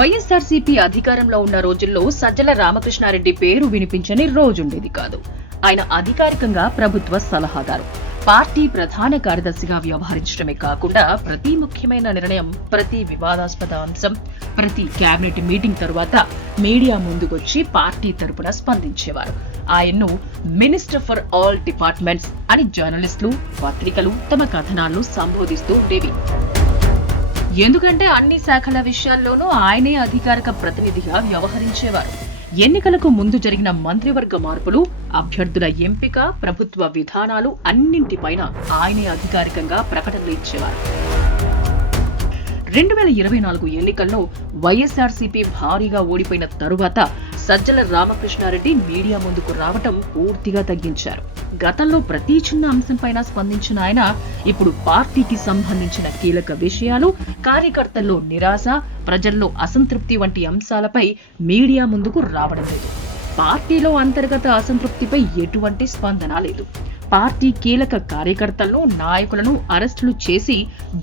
వైఎస్ఆర్సీపీ అధికారంలో ఉన్న రోజుల్లో సజ్జల రామకృష్ణారెడ్డి పేరు వినిపించని రోజుండేది కాదు. ఆయన అధికారికంగా ప్రభుత్వ సలహాదారు. పార్టీ ప్రధాన కార్యదర్శిగా వ్యవహరించడమే కాకుండా ప్రతి ముఖ్యమైన నిర్ణయం ప్రతి వివాదాస్పద అంశం ప్రతి కేబినెట్ మీటింగ్ తరువాత మీడియా ముందుకొచ్చి పార్టీ తరపున స్పందించేవారు. ఆయన్ను మినిస్టర్ ఫర్ ఆల్ డిపార్ట్మెంట్స్ అని జర్నలిస్టులు పత్రికలు తమ కథనాలను సంబోధిస్తూ ఉండేవి. ఎందుకంటే అన్ని శాఖల విషయాల్లోనూ ఆయనే అధికారిక ప్రతినిధిగా వ్యవహరించేవారు. ఎన్నికలకు ముందు జరిగిన మంత్రివర్గ మార్పులు అభ్యర్థుల ఎంపిక ప్రభుత్వ విధానాలు అన్నింటిపైన ఆయనే అధికారికంగా ప్రకటనలు ఇచ్చేవారు. రెండు వేల ఇరవై నాలుగు ఎన్నికల్లో వైఎస్ఆర్సీపీ భారీగా ఓడిపోయిన తరువాత సజ్జల రామకృష్ణారెడ్డి మీడియా ముందుకు రావటం పూర్తిగా తగ్గించారు. గతంలో ప్రతి చిన్న అంశంపైన స్పందించిన ఆయన ఇప్పుడు పార్టీకి సంబంధించిన కీలక విషయాలు కార్యకర్తల్లో నిరాశ ప్రజల్లో అసంతృప్తి వంటి అంశాలపై మీడియా ముందుకు రావడం లేదు. పార్టీలో అంతర్గత అసంతృప్తిపై ఎటువంటి స్పందన లేదు. పార్టీ కీలక కార్యకర్తలను నాయకులను అరెస్టులు చేసి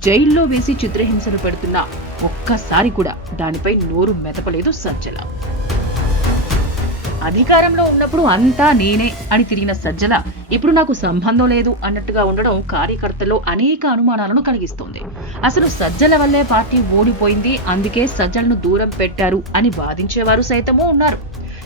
జైల్లో వేసి చిత్రహింసలు పెడుతున్నా ఒక్కసారి కూడా దానిపై నోరు మెదపలేదు సజ్జల. అధికారంలో ఉన్నప్పుడు అంతా నేనే అని తిరిగిన సజ్జల ఇప్పుడు నాకు సంబంధం లేదు అన్నట్టుగా ఉండడం కార్యకర్తల్లో అనేక అనుమానాలను కలిగిస్తోంది. అసలు సజ్జల వల్లే పార్టీ ఓడిపోయింది అందుకే సజ్జలను దూరం పెట్టారు అని వాదించేవారు సైతము ఉన్నారు.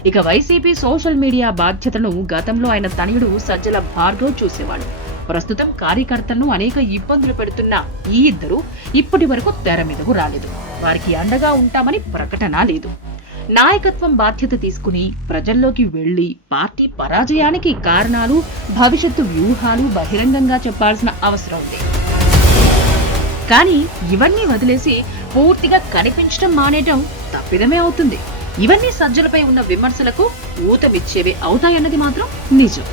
ఇక వైసీపీ సోషల్ మీడియా బాధ్యతను గతంలో ఆయన తనయుడు సజ్జల భార్గవ్ చూసేవాడు. ప్రస్తుతం కార్యకర్తలను అనేక ఇబ్బందులు పెడుతున్న ఈ ఇద్దరు ఇప్పటి వరకు తెర మీదకు రాలేదు. వారికి అండగా ఉంటామని ప్రకటన లేదు. నాయకత్వం బాధ్యత తీసుకుని ప్రజల్లోకి వెళ్ళి పార్టీ పరాజయానికి కారణాలు భవిష్యత్తు వ్యూహాలు బహిరంగంగా చెప్పాల్సిన అవసరం ఉంది. కానీ ఇవన్నీ వదిలేసి పూర్తిగా కనిపించడం మానేయటం తప్పిదమే అవుతుంది. ఇవన్నీ సజ్జలపై ఉన్న విమర్శలకు ఊతమిచ్చేవే అవుతాయన్నది మాత్రం నిజం.